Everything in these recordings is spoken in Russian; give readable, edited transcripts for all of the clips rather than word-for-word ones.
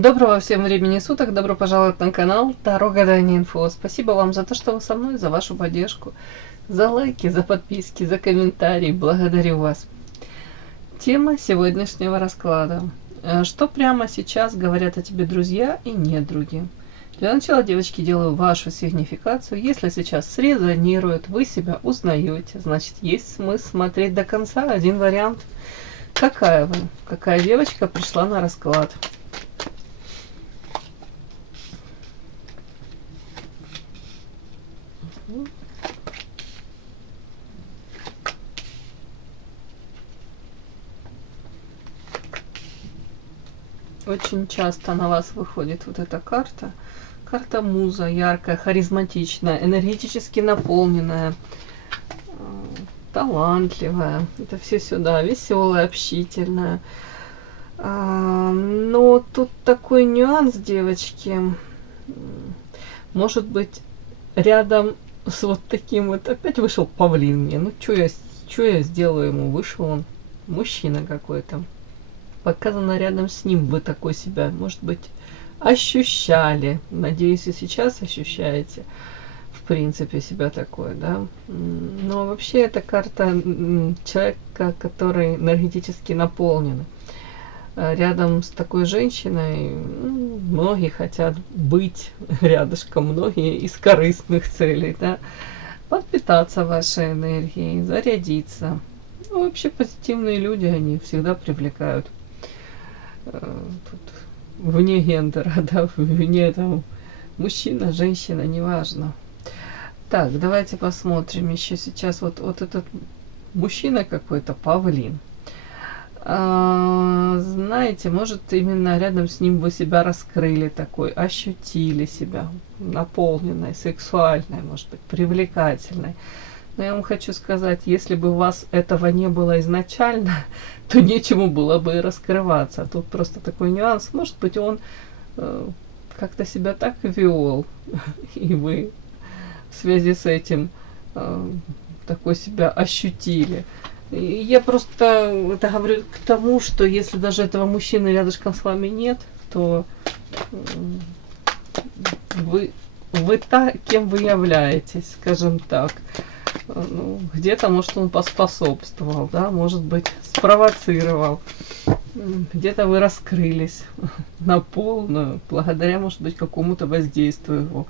Доброго всем времени суток, добро пожаловать на канал Таро Гадание Инфо. Спасибо вам за то, что вы со мной, за вашу поддержку, за лайки, за подписки, за комментарии. Благодарю вас. Тема сегодняшнего расклада. Что прямо сейчас говорят о тебе друзья и недруги? Для начала, девочки, делаю вашу сигнификацию. Если сейчас срезонирует, вы себя узнаете, значит, есть смысл смотреть до конца. Один вариант. Какая вы? Какая девочка пришла на расклад? Очень часто на вас выходит вот эта карта. Карта муза, яркая, харизматичная, энергетически наполненная, талантливая. Это все сюда, веселая, общительная. Но тут такой нюанс, девочки. Может быть, рядом с вот таким вот... Опять вышел павлин мне. Ну, что я сделаю ему? Вышел он, мужчина какой-то. Показано рядом с ним, вы такой себя, может быть, ощущали. Надеюсь, и сейчас ощущаете, в принципе, себя такой, да. Но вообще это карта человека, который энергетически наполнен. Рядом с такой женщиной многие хотят быть рядышком, многие из корыстных целей, да. Подпитаться вашей энергией, зарядиться. Ну, вообще позитивные люди, они всегда привлекают. Тут вне гендера, да, вне там мужчина, женщина, неважно. Так, давайте посмотрим еще сейчас вот этот мужчина какой-то, павлин. Знаете, может, именно рядом с ним вы себя раскрыли такой, ощутили себя наполненной, сексуальной, может быть, привлекательной. Но я вам хочу сказать, если бы у вас этого не было изначально, то нечему было бы и раскрываться. Тут просто такой нюанс. Может быть, он как-то себя так вел, и вы в связи с этим такой себя ощутили. И я просто это говорю к тому, что если даже этого мужчины рядышком с вами нет, то вы та, кем вы являетесь, скажем так. Ну, где-то, может, он поспособствовал, да, может быть, спровоцировал. Где-то вы раскрылись на полную, благодаря, может быть, какому-то воздействию его.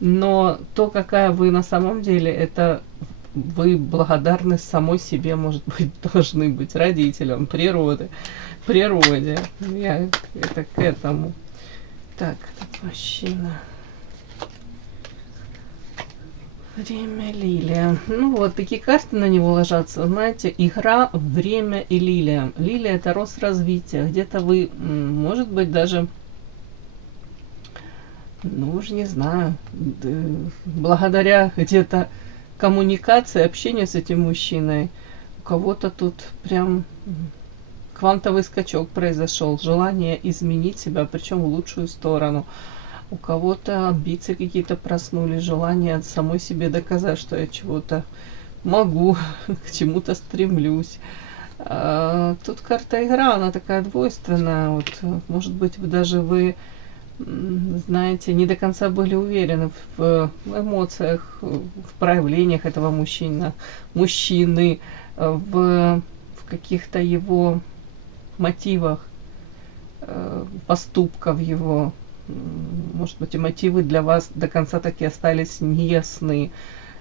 Но то, какая вы на самом деле, это вы благодарны самой себе, может быть, должны быть родителям, природе. Я это к этому. Так, этот мужчина. Время, лилия. Ну вот, такие карты на него ложатся. Знаете, игра, время и лилия. Лилия — это рост развития. Где-то вы, может быть, даже, ну уж не знаю, благодаря где-то коммуникации, общению с этим мужчиной, у кого-то тут прям квантовый скачок произошел. Желание изменить себя, причем в лучшую сторону. У кого-то амбиции какие-то проснулись, желание самой себе доказать, что я чего-то могу, к чему-то стремлюсь. Тут карта игра, она такая двойственная. Вот, может быть, вы знаете, не до конца были уверены в эмоциях, в проявлениях этого мужчины, в каких-то его мотивах, поступков его. Может быть, и мотивы для вас до конца таки остались неясны.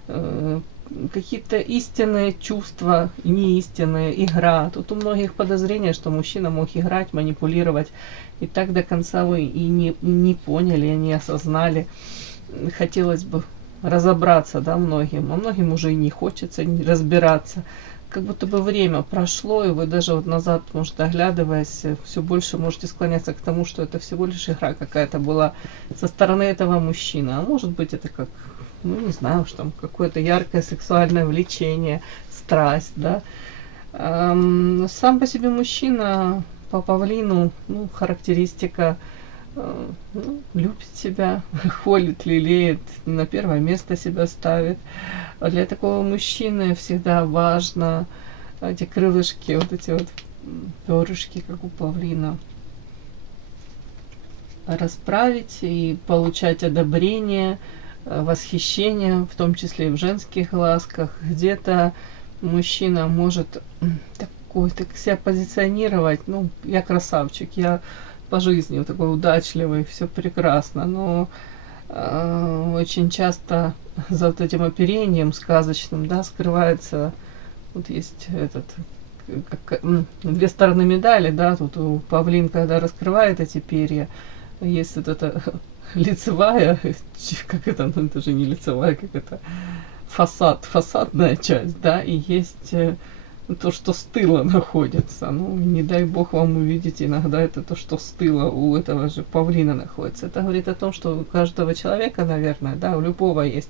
Какие-то истинные чувства, неистинные, игра. Тут у многих подозрения, что мужчина мог играть, манипулировать. И так до конца вы и не поняли, не осознали. Хотелось бы разобраться, да, многим. А многим уже и не хочется разбираться. Как будто бы время прошло, и вы даже вот назад, может, оглядываясь, все больше можете склоняться к тому, что это всего лишь игра какая-то была со стороны этого мужчины. А может быть, это как, ну, не знаю, что там, какое-то яркое сексуальное влечение, страсть, да. Сам по себе мужчина, по павлину, ну, характеристика, ну, любит себя, холит, лелеет, на первое место себя ставит. Для такого мужчины всегда важно эти крылышки, вот эти вот перышки, как у павлина. расправить и получать одобрение, восхищение, в том числе и в женских глазках. Где-то мужчина может такой, так себя позиционировать, ну, я красавчик, я по жизни вот такой удачливый, все прекрасно, но очень часто за вот этим оперением сказочным, да, скрывается, вот есть этот, две стороны медали, да, тут у павлин, когда раскрывает эти перья, есть вот эта лицевая, как это, ну это же не лицевая, как это, фасадная часть, да, и есть то, что с тыла находится. Ну, не дай бог вам увидеть, иногда это то, что с тыла у этого же павлина находится. Это говорит о том, что у каждого человека, наверное, да, у любого есть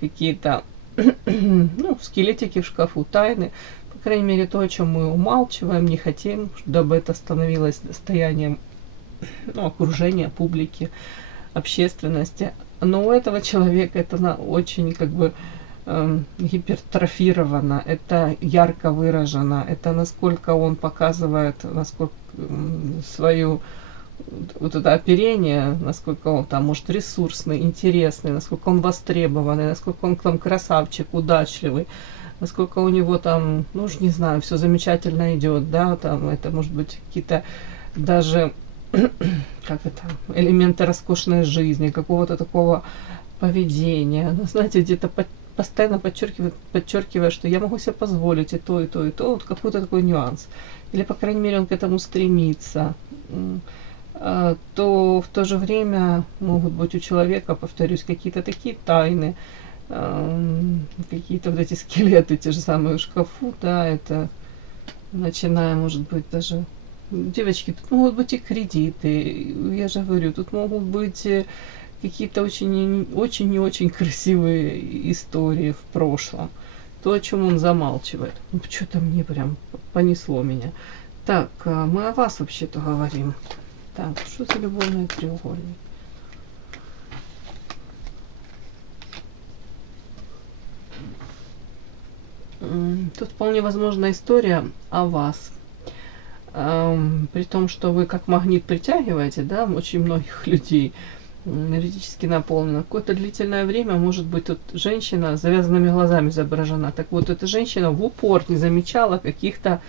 какие-то, ну, в скелетике в шкафу тайны, по крайней мере, то, о чем мы умалчиваем, не хотим, чтобы это становилось достоянием, ну, окружения, публики, общественности. Но у этого человека это очень как бы гипертрофировано, это ярко выражено, это насколько он показывает, насколько свою вот это оперение, насколько он там может ресурсный, интересный, насколько он востребованный, насколько он там красавчик, удачливый, насколько у него там, ну уж не знаю, все замечательно идет, да, там это может быть какие-то даже как это, элементы роскошной жизни, какого-то такого поведения, ну, знаете, где-то постоянно подчеркивая, что я могу себе позволить и то, и то, и то, вот какой-то такой нюанс. Или, по крайней мере, он к этому стремится. То в то же время могут быть у человека, повторюсь, какие-то такие тайны, какие-то вот эти скелеты, те же самые в шкафу, да, это начиная, может быть, даже... Девочки, тут могут быть и кредиты, я же говорю, тут могут быть какие-то очень не очень красивые истории в прошлом. То, о чем он замалчивает. Ну, что-то мне прям понесло меня. Так, мы о вас вообще-то говорим. Так, что за любовный треугольник? Тут вполне возможна история о вас. При том, что вы как магнит притягиваете, да, очень многих людей, энергетически наполнена. Какое-то длительное время, может быть, тут женщина с завязанными глазами изображена. Так вот, эта женщина в упор не замечала каких-то...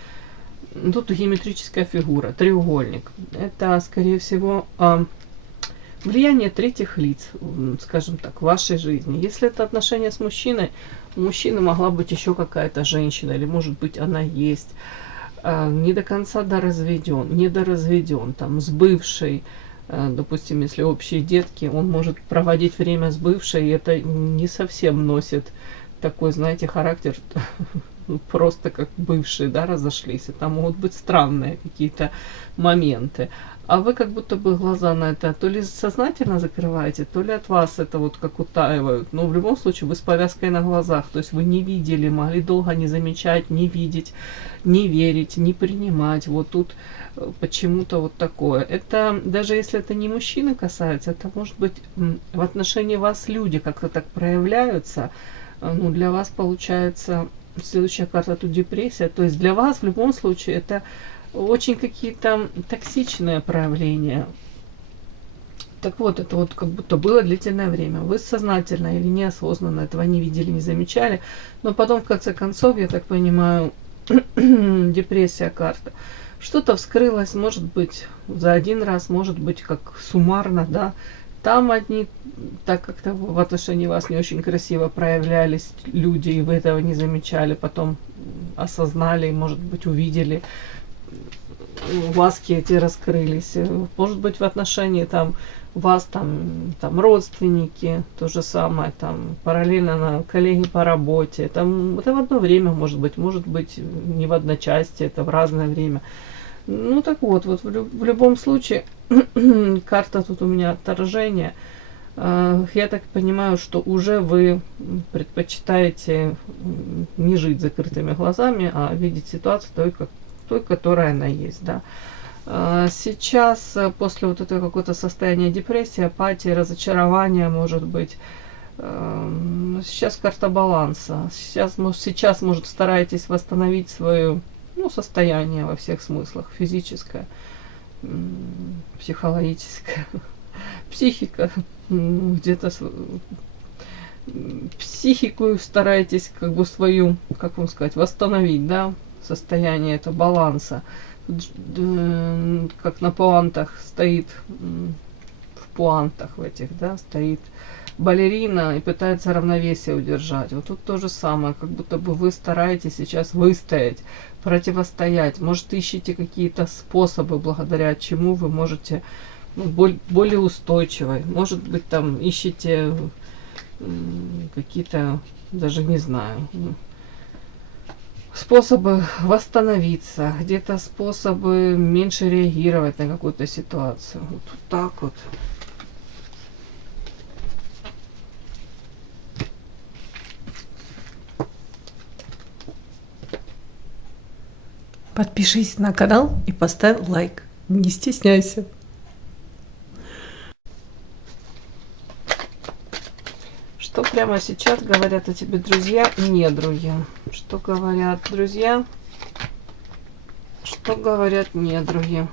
Тут геометрическая фигура, треугольник. Это, скорее всего, влияние третьих лиц, скажем так, в вашей жизни. Если это отношения с мужчиной, у мужчины могла быть еще какая-то женщина, или, может быть, она есть. Не до конца недоразведен, там, с бывшей, допустим, если общие детки, он может проводить время с бывшей, и это не совсем носит такой, знаете, характер, просто как бывшие, да, разошлись, и там могут быть странные какие-то моменты. А вы как будто бы глаза на это то ли сознательно закрываете, то ли от вас это вот как утаивают. Но в любом случае вы с повязкой на глазах, то есть вы не видели, могли долго не замечать, не видеть, не верить, не принимать. Вот тут почему-то вот такое. Это даже если это не мужчины касается, это может быть в отношении вас люди как-то так проявляются. Ну, для вас получается следующая карта тут депрессия. То есть для вас в любом случае это очень какие-то токсичные проявления. Так вот, это вот как будто было длительное время. Вы сознательно или неосознанно этого не видели, не замечали. Но потом, в конце концов, я так понимаю, депрессия карта. Что-то вскрылось, может быть, за один раз, может быть, как суммарно, да. Там одни, так как-то в отношении вас не очень красиво проявлялись люди, и вы этого не замечали, потом осознали, может быть, увидели, глазки эти раскрылись. Может быть, в отношении там вас там родственники, то же самое, там параллельно коллеги по работе. Там это в одно время может быть не в одночасье, это в разное время. Ну так вот в любом случае, карта тут у меня отторжение. Я так понимаю, что уже вы предпочитаете не жить закрытыми глазами, а видеть ситуацию той, которая она есть, да. Сейчас, после вот этого какого-то состояния депрессии, апатии, разочарования, может быть, сейчас карта баланса. Сейчас, может, стараетесь восстановить свое состояние во всех смыслах, физическое. психологическая, психика, где-то психику стараетесь как бы свою, как вам сказать, восстановить, да, состояние это баланса. Как на пуантах стоит, в пуантах в этих, да, стоит балерина и пытается равновесие удержать. Вот тут то же самое, как будто бы вы стараетесь сейчас выстоять, противостоять. Может, ищете какие-то способы, благодаря чему вы можете, ну, более устойчивой. Может быть, там ищете какие-то, даже не знаю, способы восстановиться, где-то способы меньше реагировать на какую-то ситуацию. Вот так вот. Подпишись на канал и поставь лайк. Не стесняйся. Что прямо сейчас говорят о тебе друзья и недруги? Что говорят друзья? Что говорят недруги?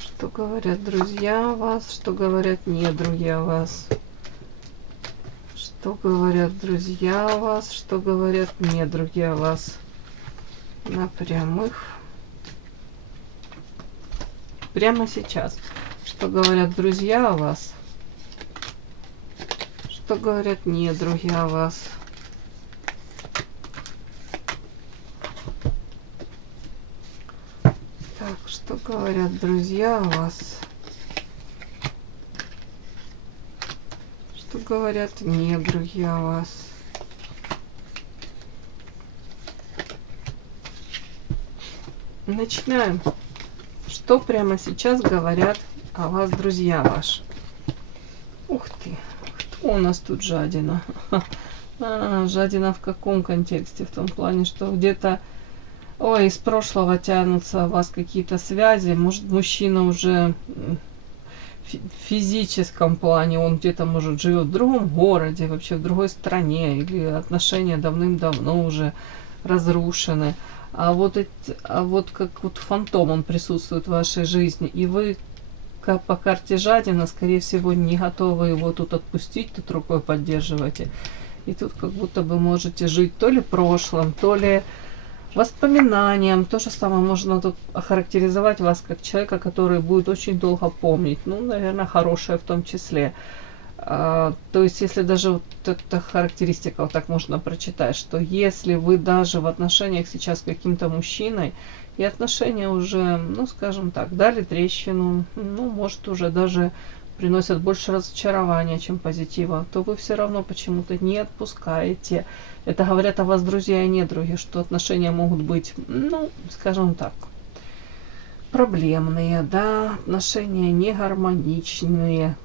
Что говорят друзья о вас? Что говорят недруги о вас? Что говорят друзья о вас? Что говорят недруги о вас? На прямых. Прямо сейчас. Что говорят друзья о вас? Что говорят недруги о вас? Так, что говорят друзья о вас? Что говорят недруги о вас? Начинаем. Что прямо сейчас говорят о вас друзья ваши? Ух ты, кто у нас тут жадина? Жадина в каком контексте? В том плане, что где-то, ой, из прошлого тянутся у вас какие-то связи. Может, мужчина уже в физическом плане, он где-то, может, живет в другом городе, вообще в другой стране, или отношения давным-давно уже разрушены. А вот как вот фантом он присутствует в вашей жизни, и вы по карте жадина, скорее всего, не готовы его тут отпустить, тут рукой поддерживаете. И тут как будто бы можете жить то ли прошлым, то ли воспоминанием. То же самое можно тут охарактеризовать вас как человека, который будет очень долго помнить. Ну, наверное, хорошее в том числе. То есть, если даже вот эта характеристика, вот так можно прочитать, что если вы даже в отношениях сейчас с каким-то мужчиной, и отношения уже, ну, скажем так, дали трещину, ну, может, уже даже приносят больше разочарования, чем позитива, то вы все равно почему-то не отпускаете. Это говорят о вас друзья и недруги, что отношения могут быть, ну, скажем так, проблемные, да, отношения не гармоничные,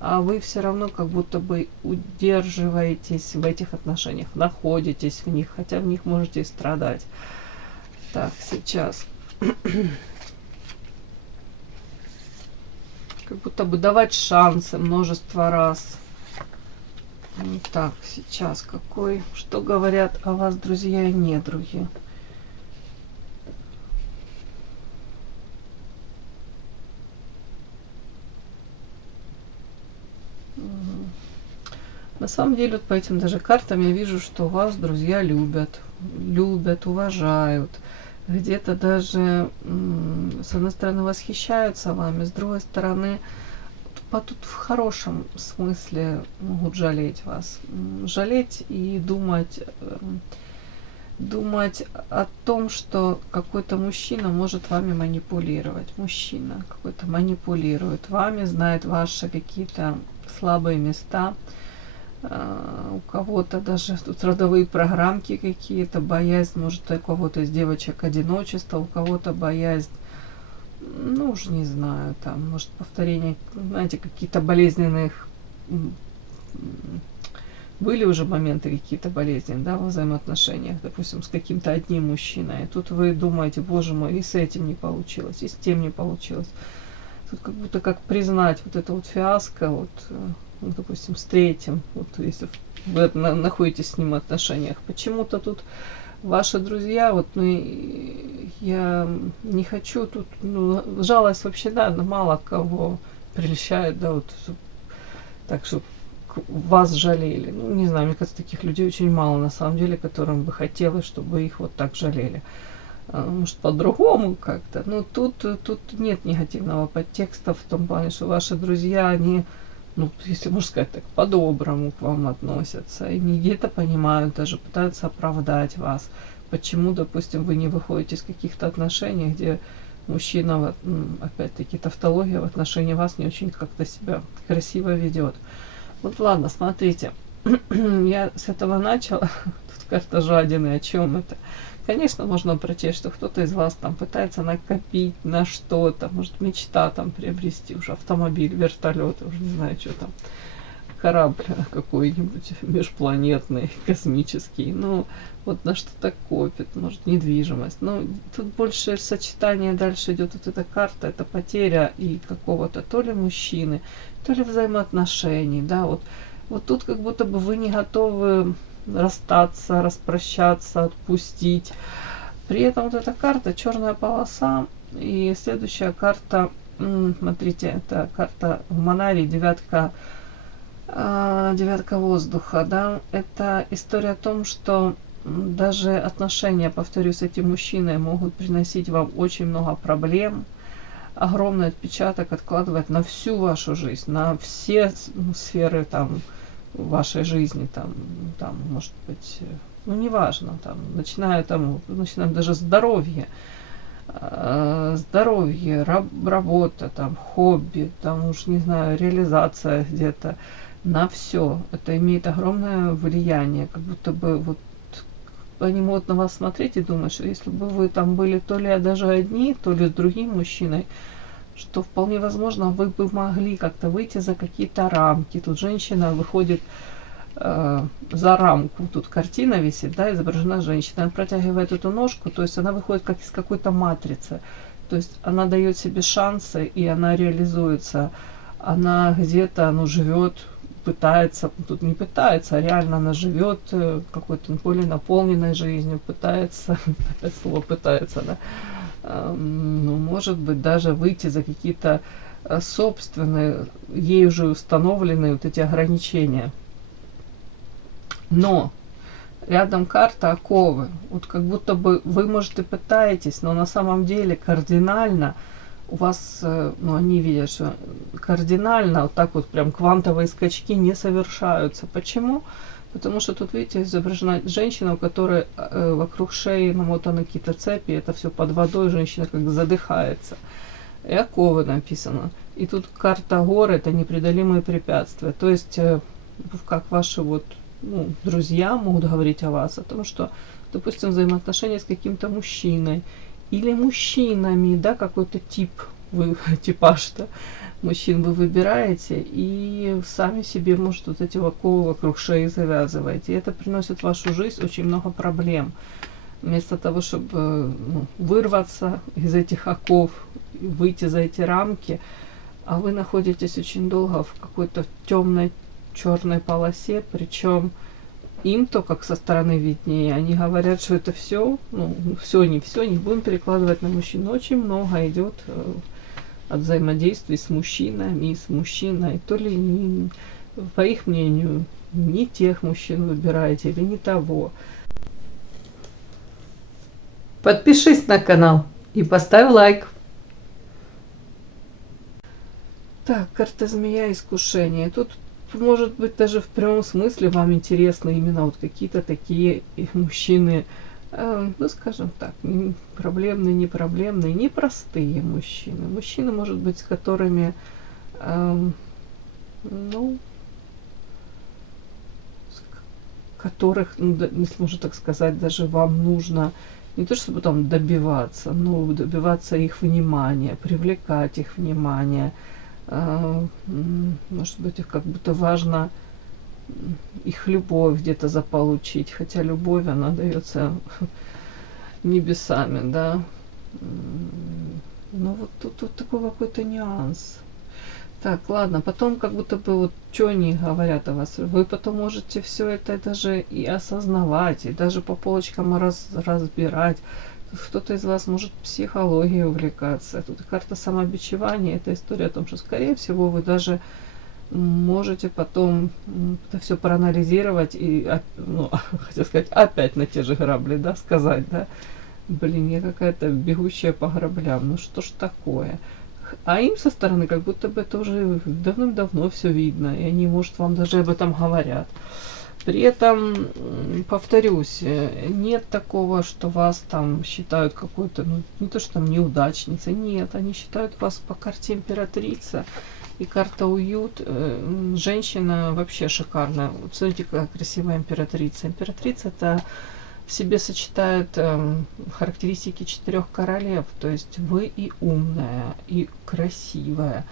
а вы все равно как будто бы удерживаетесь в этих отношениях, находитесь в них, хотя в них можете и страдать. Так, сейчас. Как будто бы давать шансы множество раз. Так, сейчас какой? Что говорят о вас друзья и недруги? На самом деле, вот по этим даже картам я вижу, что вас друзья любят, уважают. Где-то даже, с одной стороны, восхищаются вами, с другой стороны, тут в хорошем смысле могут жалеть вас. Жалеть и думать о том, что какой-то мужчина может вами манипулировать. Мужчина какой-то манипулирует вами, знает ваши какие-то слабые места. У кого-то даже тут родовые программки какие-то, боязнь, может, у кого-то из девочек одиночество, у кого-то боязнь, ну, уж не знаю, там, может, повторение, знаете, какие-то болезненных, были уже моменты какие-то болезни, да, во взаимоотношениях, допустим, с каким-то одним мужчиной, и тут вы думаете, боже мой, и с этим не получилось, и с тем не получилось. Тут как будто как признать вот это вот фиаско, вот, ну, допустим, с третьим, вот если вы находитесь с ним в отношениях, почему-то тут ваши друзья, вот, ну, я не хочу тут, ну, жалость вообще, да, мало кого прельщает, да, вот так, что вас жалели. Ну, не знаю, мне кажется, таких людей очень мало на самом деле, которым бы хотелось, чтобы их вот так жалели. Может, по-другому как-то. Но тут нет негативного подтекста в том плане, что ваши друзья, они, ну, если можно сказать так, по-доброму к вам относятся. И не где-то понимают, даже пытаются оправдать вас. Почему, допустим, вы не выходите из каких-то отношений, где мужчина, опять-таки, тавтология в отношении вас не очень как-то себя красиво ведет. Вот ладно, смотрите. Я с этого начала. Тут карта жадины. О чем это? Конечно, можно прочесть, что кто-то из вас там пытается накопить на что-то. Может, мечта там приобрести уже автомобиль, вертолет, уже не знаю, что там. Корабль какой-нибудь межпланетный, космический. Ну, вот на что-то копит, может, недвижимость. Но тут больше сочетание дальше идет. Вот эта карта, это потеря и какого-то то ли мужчины, то ли взаимоотношений, да, вот тут как будто бы вы не готовы расстаться, распрощаться, отпустить. При этом вот эта карта черная полоса, и следующая карта, смотрите, это карта в Манарии, девятка воздуха, да, это история о том, что даже отношения, повторюсь, с этим мужчиной могут приносить вам очень много проблем, огромный отпечаток откладывать на всю вашу жизнь, на все сферы там вашей жизни, там может быть, ну неважно, там, начиная даже здоровье, работа, там, хобби, там уж не знаю, реализация где-то, на все. Это имеет огромное влияние, как будто бы вот они могут на вас смотреть и думать, что если бы вы там были то ли даже одни, то ли с другим мужчиной, что вполне возможно вы бы могли как-то выйти за какие-то рамки. Тут женщина выходит за рамку. Тут картина висит, да, изображена женщина. Она протягивает эту ножку, то есть она выходит как из какой-то матрицы. То есть она дает себе шансы, и она реализуется. Она где-то, живет, пытается, тут не пытается, а реально она живет какой-то более наполненной жизнью, пытается, опять слово пытается, да, может быть, даже выйти за какие-то собственные, ей уже установленные вот эти ограничения. Но рядом карта оковы. Вот как будто бы вы, может, и пытаетесь, но на самом деле кардинально у вас, они видят, что кардинально вот так вот прям квантовые скачки не совершаются. Почему? Потому что тут, видите, изображена женщина, у которой вокруг шеи намотаны какие-то цепи, это все под водой, женщина как задыхается. И оковы написано. И тут карта гор, это непреодолимые препятствия. То есть, как ваши друзья могут говорить о вас, о том, что, допустим, взаимоотношения с каким-то мужчиной или мужчинами, да, какой-то типаж, да, мужчин вы выбираете и сами себе, может, вот эти оковы вокруг шеи завязываете. И это приносит в вашу жизнь очень много проблем. Вместо того, чтобы вырваться из этих оков, выйти за эти рамки, а вы находитесь очень долго в какой-то темной черной полосе, причем им то, как со стороны виднее, они говорят, что это все, не будем перекладывать на мужчин. Но очень много идет от взаимодействий с мужчинами и с мужчиной. То ли, по их мнению, не тех мужчин выбираете или не того. Подпишись на канал и поставь лайк. Так, карта змея искушения. Тут, может быть, даже в прямом смысле вам интересны именно вот какие-то такие мужчины, скажем так, проблемные, непроблемные, непростые мужчины. Мужчины, может быть, с которыми, которых, если можно так сказать, даже вам нужно не то чтобы там добиваться, но добиваться их внимания, привлекать их внимание. Может быть, как будто важно их любовь где-то заполучить, хотя любовь, она дается небесами, да. Но вот тут такой какой-то нюанс. Так, ладно, потом как будто бы что они говорят о вас, вы потом можете все это даже и осознавать, и даже по полочкам разбирать. кто-то из вас может психологией увлекаться. Тут карта самобичевания. Это история о том, что, скорее всего, вы даже можете потом это все проанализировать и, ну, хотел сказать, опять на те же грабли, да, сказать, да. Блин, я какая-то бегущая по граблям. Ну что ж такое? А им со стороны как будто бы это уже давным-давно все видно, и они, может, вам даже об этом говорят. При этом, повторюсь, нет такого, что вас там считают какой-то, ну, не то, что там неудачницей, нет, они считают вас по карте императрица, и карта уют. Женщина вообще шикарная. Вот смотрите, какая красивая императрица. Императрица это в себе сочетает характеристики 4 королев, то есть вы и умная, и красивая,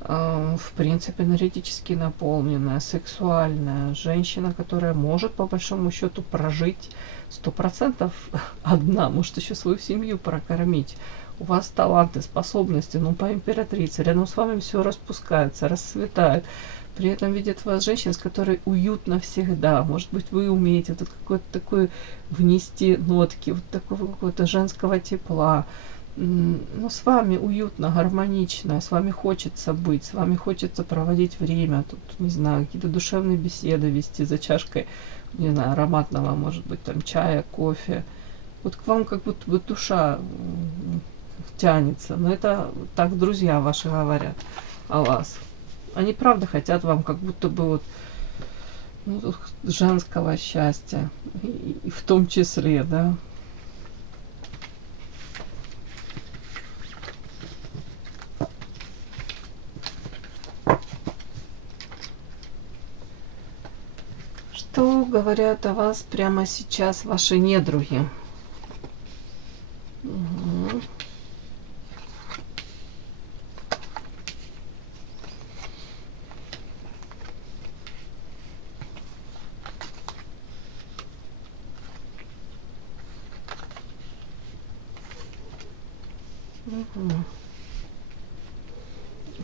в принципе, энергетически наполненная, сексуальная женщина, которая может, по большому счету, прожить 100% одна, может еще свою семью прокормить. У вас таланты, способности, ну, по императрице, рядом с вами все распускается, расцветает. При этом видит вас женщина, с которой уютно всегда. Может быть, вы умеете тут какой-то такой внести нотки, вот такого какого-то женского тепла. Ну, с вами уютно, гармонично, с вами хочется быть, с вами хочется проводить время, тут, не знаю, какие-то душевные беседы вести за чашкой, не знаю, ароматного, может быть, там, чая, кофе. Вот к вам как будто бы душа тянется. Но это так друзья ваши говорят о вас. Они правда хотят вам как будто бы вот, ну, женского счастья, и в том числе, да. Что говорят о вас прямо сейчас ваши недруги? Угу. Угу.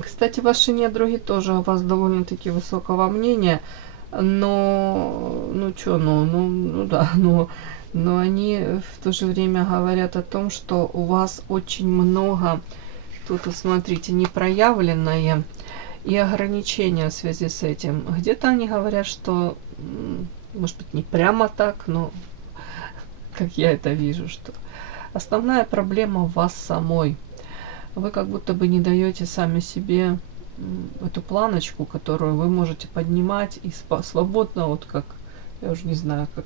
Кстати, ваши недруги тоже о вас довольно-таки высокого мнения, но, ну чё, ну да, но они в то же время говорят о том, что у вас очень много, тут, вот смотрите, непроявленное и ограничения в связи с этим. Где-то они говорят, что, может быть, не прямо так, но как я это вижу, что основная проблема в вас самой. Вы как будто бы не даете сами себе эту планочку, которую вы можете поднимать и свободно, вот как, я уже не знаю, как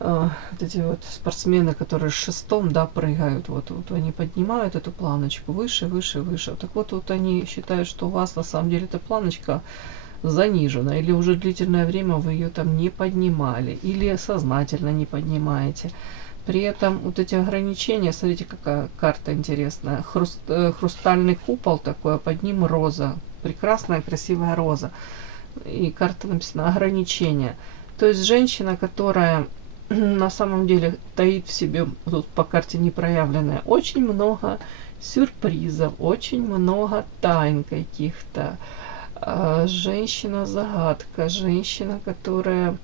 вот эти вот спортсмены, которые с шестом, да, прыгают, вот они поднимают эту планочку выше, выше, выше. Так вот они считают, что у вас на самом деле эта планочка занижена, или уже длительное время вы ее там не поднимали, или сознательно не поднимаете. При этом вот эти ограничения, смотрите, какая карта интересная. Хрустальный купол такой, а под ним роза. Прекрасная, красивая роза. И карта написана ограничения. То есть женщина, которая на самом деле таит в себе, тут по карте непроявленное, очень много сюрпризов, очень много тайн каких-то. Женщина-загадка, женщина, которая,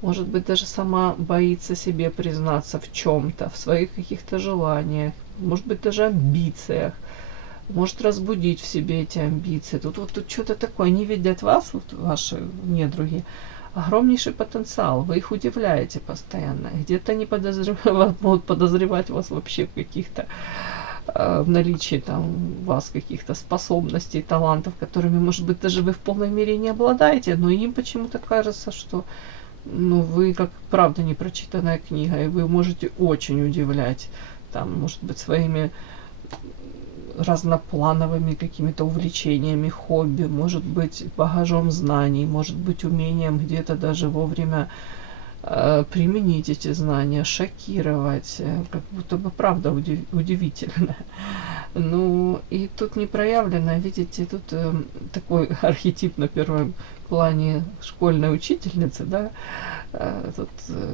может быть, даже сама боится себе признаться в чем-то, в своих каких-то желаниях, может быть, даже амбициях, может разбудить в себе эти амбиции. Тут что-то такое. Они видят вас, вот ваши недруги, огромнейший потенциал. Вы их удивляете постоянно. Где-то они могут подозревать вас вообще в каких-то в наличии там у вас каких-то способностей, талантов, которыми, может быть, даже вы в полной мере не обладаете, но им почему-то кажется, что, ну, вы как правда непрочитанная книга, и вы можете очень удивлять, там, может быть, своими разноплановыми какими-то увлечениями, хобби, может быть, багажом знаний, может быть, умением где-то даже вовремя применить эти знания, шокировать, как будто бы правда удивительно. Ну, и тут непроявлено, видите, тут такой архетип на первом плане школьной учительницы, да, тут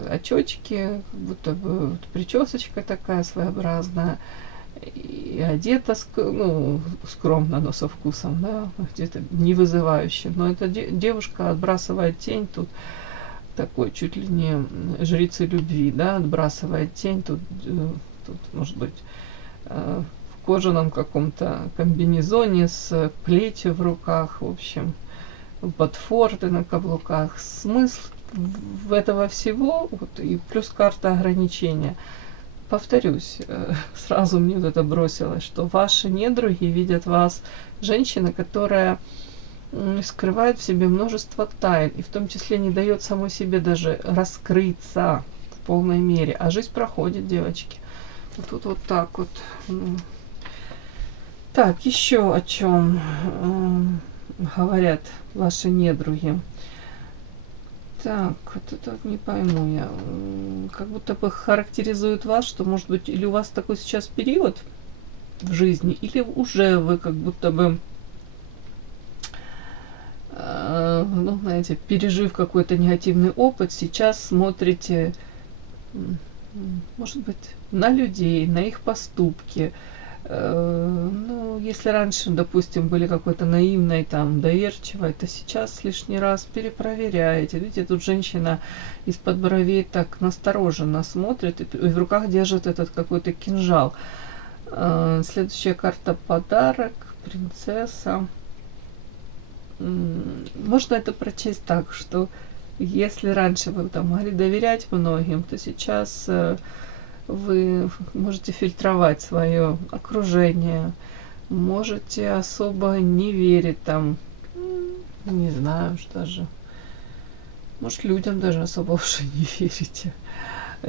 очечки, как будто бы вот, причесочка такая своеобразная, и одета, ну, скромно, но со вкусом, да, где-то не вызывающе. Но эта девушка отбрасывает тень тут такой чуть ли не жрицы любви, да, отбрасывает тень. Тут может быть, в кожаном каком-то комбинезоне с плетью в руках, в общем, ботфорты на каблуках. Смысл в этого всего, вот, и плюс карта ограничения. Повторюсь, сразу мне вот это бросилось, что ваши недруги видят вас, женщина, которая скрывает в себе множество тайн, и в том числе не дает самой себе даже раскрыться в полной мере. А жизнь проходит, девочки. Вот тут вот так вот. Так, еще о чем говорят ваши недруги. Так, вот это вот не пойму я. Как будто бы характеризует вас, что, может быть, или у вас такой сейчас период в жизни, или уже вы как будто бы, ну, знаете, пережив какой-то негативный опыт, сейчас смотрите, может быть, на людей, на их поступки. Ну, если раньше, допустим, были какой-то наивной, там, доверчивой, то сейчас лишний раз перепроверяете. Видите, тут женщина из-под бровей так настороженно смотрит и в руках держит этот какой-то кинжал. Следующая карта — подарок, принцесса. Можно это прочесть так, что если раньше вы там могли доверять многим, то сейчас вы можете фильтровать свое окружение, можете особо не верить там, не знаю, что же, может, людям даже особо уже не верите.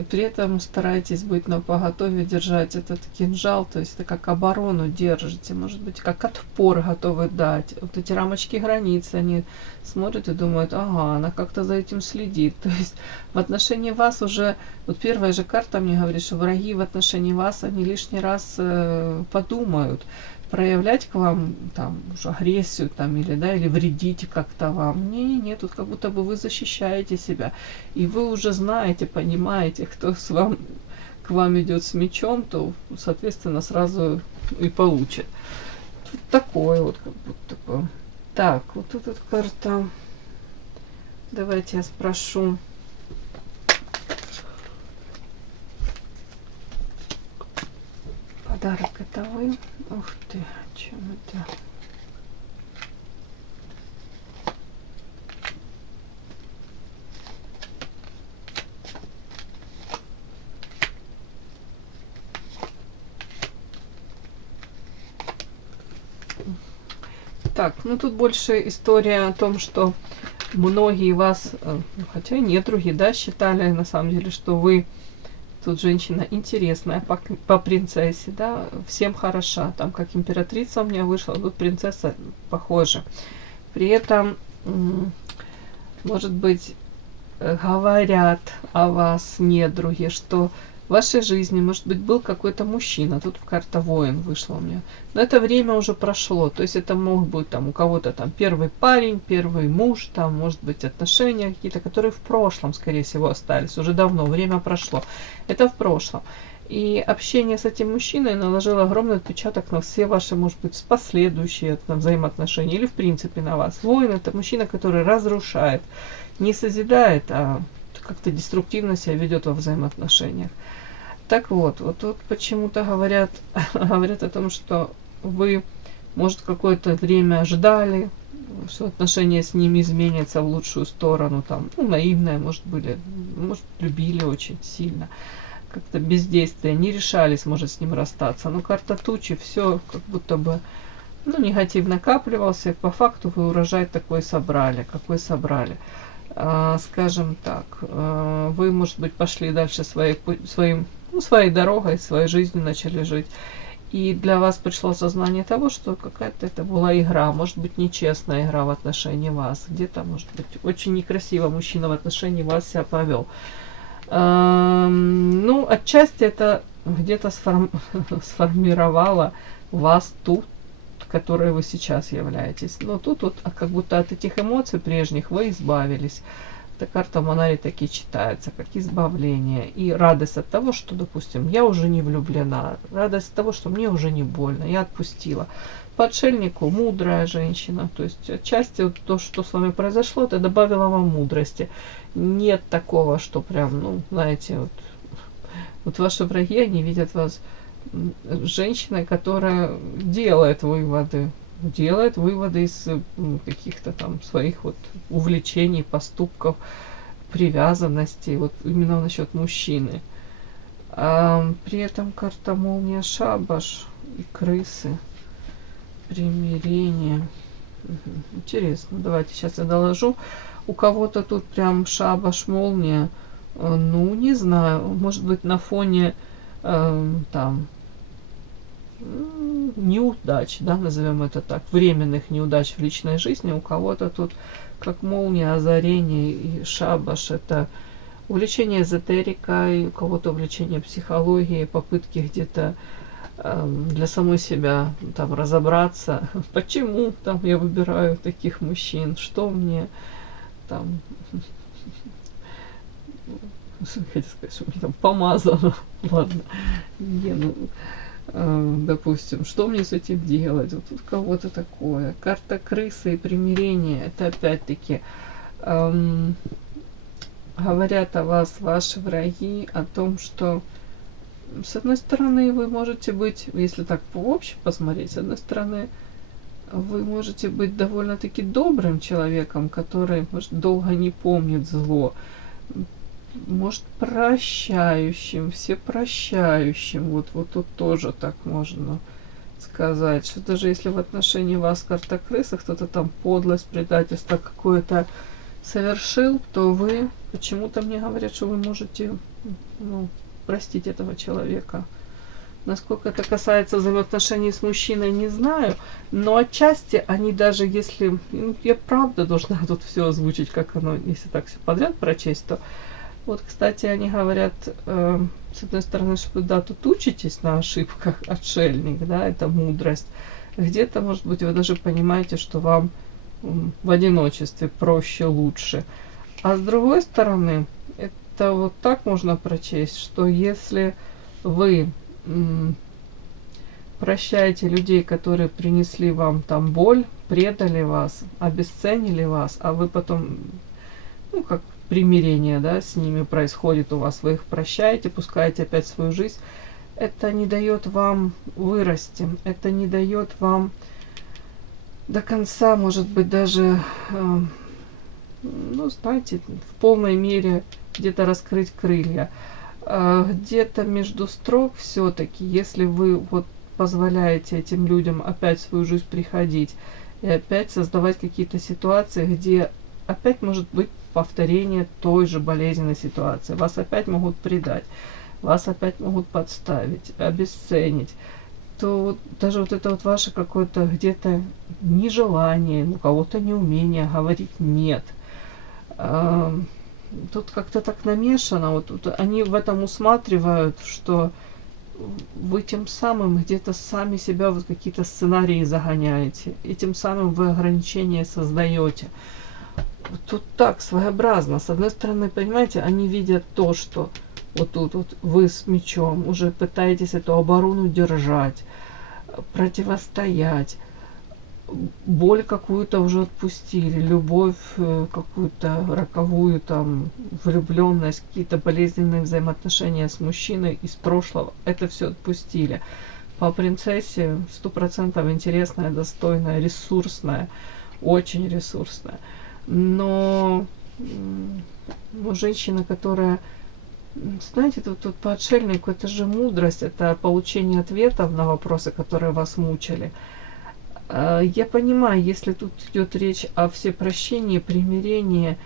При этом старайтесь быть напоготове, держать этот кинжал, то есть это как оборону держите, может быть, как отпор готовы дать. Вот эти рамочки границ, они смотрят и думают, ага, она как-то за этим следит. То есть в отношении вас уже, вот первая же карта мне говорит, что враги в отношении вас, они лишний раз подумают, проявлять к вам там уже агрессию там или да, или вредить как-то вам. Не, тут как будто бы вы защищаете себя. И вы уже знаете, понимаете, кто к вам идет с мечом, то, соответственно, сразу и получит. Тут такое вот как будто бы. Так, вот тут вот карта. Давайте я спрошу. Подарок это вы. Ух ты, о чем это? Так, ну тут больше история о том, что многие вас, хотя и недруги, да, считали на самом деле, что вы тут женщина интересная по принцессе, да, всем хороша. Там как императрица у меня вышла, тут принцесса похожа. При этом, может быть, говорят о вас недруги, что в вашей жизни, может быть, был какой-то мужчина. Тут карта воин вышла у меня. Но это время уже прошло. То есть это мог быть там у кого-то там первый парень, первый муж, там, может быть, отношения какие-то, которые в прошлом, скорее всего, остались. Уже давно, время прошло. Это в прошлом. И общение с этим мужчиной наложило огромный отпечаток на все ваши, может быть, последующие там, взаимоотношения или, в принципе, на вас. Воин — это мужчина, который разрушает, не созидает, а как-то деструктивно себя ведет во взаимоотношениях. Так вот, вот тут почему-то говорят о том, что вы, может, какое-то время ждали, что отношения с ними изменятся в лучшую сторону, там, ну, наивные, может, были, может, любили очень сильно, как-то бездействие, не решались, может, с ним расстаться. Но карта тучи, все как будто бы, ну, негатив накапливался, и по факту вы урожай такой собрали, какой собрали. Скажем так, вы, может быть, пошли дальше своей дорогой, своей жизнью начали жить. И для вас пришло сознание того, что какая-то это была игра, может быть, нечестная игра в отношении вас. Где-то, может быть, очень некрасиво мужчина в отношении вас себя повел. Ну, отчасти это где-то сформировало вас тут, которой вы сейчас являетесь. Но тут вот как будто от этих эмоций прежних вы избавились. эта карта Монари таки читается, как избавление. И радость от того, что, допустим, я уже не влюблена. Радость от того, что мне уже не больно, я отпустила. По отшельнику мудрая женщина. То есть отчасти вот то, что с вами произошло, это добавило вам мудрости. Нет такого, что прям, ну, знаете, вот ваши враги, они видят вас женщиной, которая делает выводы из каких-то там своих вот увлечений, поступков, привязанностей, вот именно насчет мужчины. А при этом карта молния шабаш и крысы, примирение. Интересно, давайте сейчас я доложу. У кого-то тут прям шабаш, молния, ну не знаю, может быть на фоне там неудач, да, назовем это так, временных неудач в личной жизни. У кого-то тут как молния, озарение и шабаш — это увлечение эзотерикой, у кого-то увлечение психологией, попытки где-то для самой себя там разобраться, почему там я выбираю таких мужчин, что мне там, хотел сказать, что мне там помазано, ладно, не, ну, допустим, что мне с этим делать? Вот тут кого-то такое. Карта крысы и примирение. Это опять-таки говорят о вас ваши враги, о том, что с одной стороны вы можете быть, если так в общем посмотреть, с одной стороны вы можете быть довольно-таки добрым человеком, который, может, долго не помнит зло, может, прощающим, всепрощающим. Вот тут тоже так можно сказать, что даже если в отношении вас карта крысы, кто-то там подлость, предательство какое-то совершил, то вы, почему-то мне говорят, что вы можете, ну, простить этого человека. Насколько это касается взаимоотношений с мужчиной, не знаю, но отчасти они даже если, ну, я правда должна тут все озвучить, как оно, если так все подряд прочесть, то вот, кстати, они говорят, с одной стороны, что вы, да, тут учитесь на ошибках, отшельник, да, это мудрость. Где-то, может быть, вы даже понимаете, что вам в одиночестве проще, лучше. А с другой стороны, это вот так можно прочесть, что если вы прощаете людей, которые принесли вам там боль, предали вас, обесценили вас, а вы потом, ну, как примирение, да, с ними происходит у вас, вы их прощаете, пускаете опять свою жизнь, это не дает вам вырасти, это не дает вам до конца, может быть, даже, ну, знаете, в полной мере где-то раскрыть крылья. Где-то между строк все-таки, если вы вот позволяете этим людям опять в свою жизнь приходить и опять создавать какие-то ситуации, где опять может быть повторение той же болезненной ситуации. Вас опять могут предать, вас опять могут подставить, обесценить. То вот даже вот это вот ваше какое-то где-то нежелание, у кого-то неумение говорить «нет». Тут как-то так намешано. Вот тут они в этом усматривают, что вы тем самым где-то сами себя вот какие-то сценарии загоняете. И тем самым вы ограничения создаете. Тут так своеобразно. С одной стороны, понимаете, они видят то, что вот тут вот вы с мечом уже пытаетесь эту оборону держать, противостоять. Боль какую-то уже отпустили, любовь какую-то роковую, там, влюбленность, какие-то болезненные взаимоотношения с мужчиной из прошлого. Это все отпустили. По принцессе 100% интересная, достойная, ресурсная, очень ресурсная. Но женщина, которая, знаете, тут по отшельнику, это же мудрость, это получение ответов на вопросы, которые вас мучили. Я понимаю, если тут идет речь о всепрощении, примирении,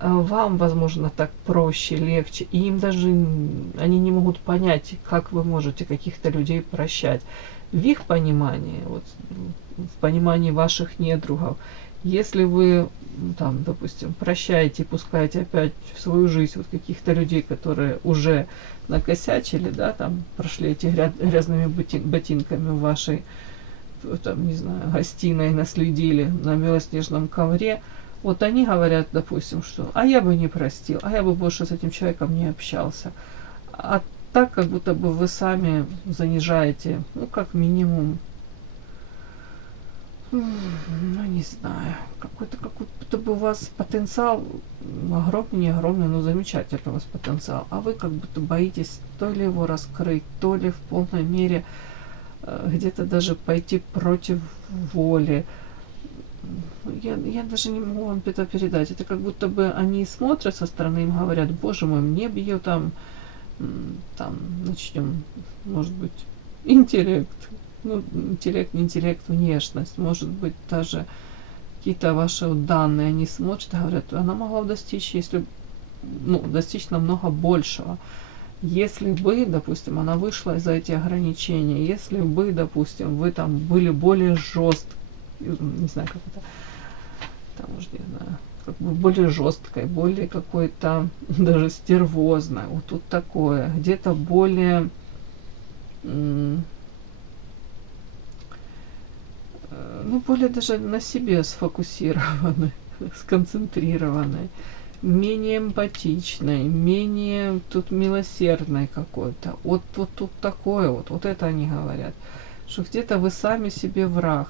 вам, возможно, так проще, легче. И им даже, они не могут понять, как вы можете каких-то людей прощать. В их понимании, вот, в понимании ваших недругов, если вы, там, допустим, прощаете и пускаете опять в свою жизнь вот каких-то людей, которые уже накосячили, да, там, прошли эти грязными ботинками в вашей, там, не знаю, гостиной, наследили на белоснежном ковре, Вот они говорят, допустим, что «а я бы не простил, а я бы больше с этим человеком не общался». А так, как будто бы вы сами занижаете, ну, как минимум, ну, не знаю, какой-то как будто бы у вас потенциал огромный, не огромный, но замечательный у вас потенциал. А вы как будто боитесь то ли его раскрыть, то ли в полной мере где-то даже пойти против воли. Я даже не могу вам это передать. Это как будто бы они смотрят со стороны, им говорят: боже мой, мне бьет там начнем, может быть, интеллект. Ну, интеллект, не интеллект, внешность. Может быть, даже какие-то ваши данные они смотрят и говорят: она могла достичь, если, ну, достичь намного большего. Если бы, допустим, она вышла за эти ограничения, если бы, допустим, вы там были более жесткие, не знаю, как это, там уже не знаю, как бы более жесткой, более какой-то даже стервозной, вот тут такое, где-то более ну, более даже на себе сфокусированной, сконцентрированной, менее эмпатичной, менее тут милосердной какой-то. Вот тут такое вот это они говорят, что где-то вы сами себе враг.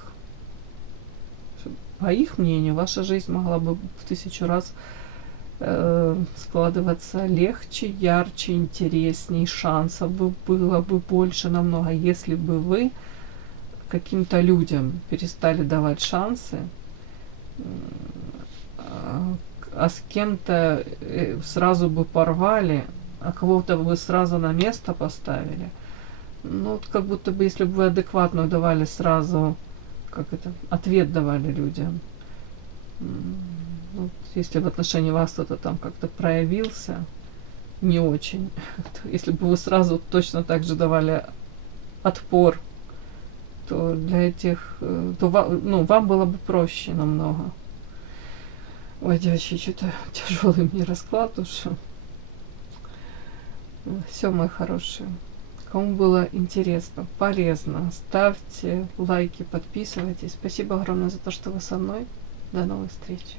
По их мнению, ваша жизнь могла бы в 1000 раз складываться легче, ярче, интересней, шансов бы было бы больше намного, если бы вы каким-то людям перестали давать шансы, а с кем-то сразу бы порвали, а кого-то вы сразу на место поставили. Ну, вот как будто бы, если бы вы адекватно давали сразу, как это, ответ давали людям. Вот, если в отношении вас кто-то там как-то проявился не очень, то если бы вы сразу точно так же давали отпор, то для этих, то вам было бы проще намного. Ой, девочки, что-то тяжелый мне расклад уж. Все, мои хорошие. Кому было интересно, полезно, ставьте лайки, подписывайтесь. Спасибо огромное за то, что вы со мной. До новых встреч.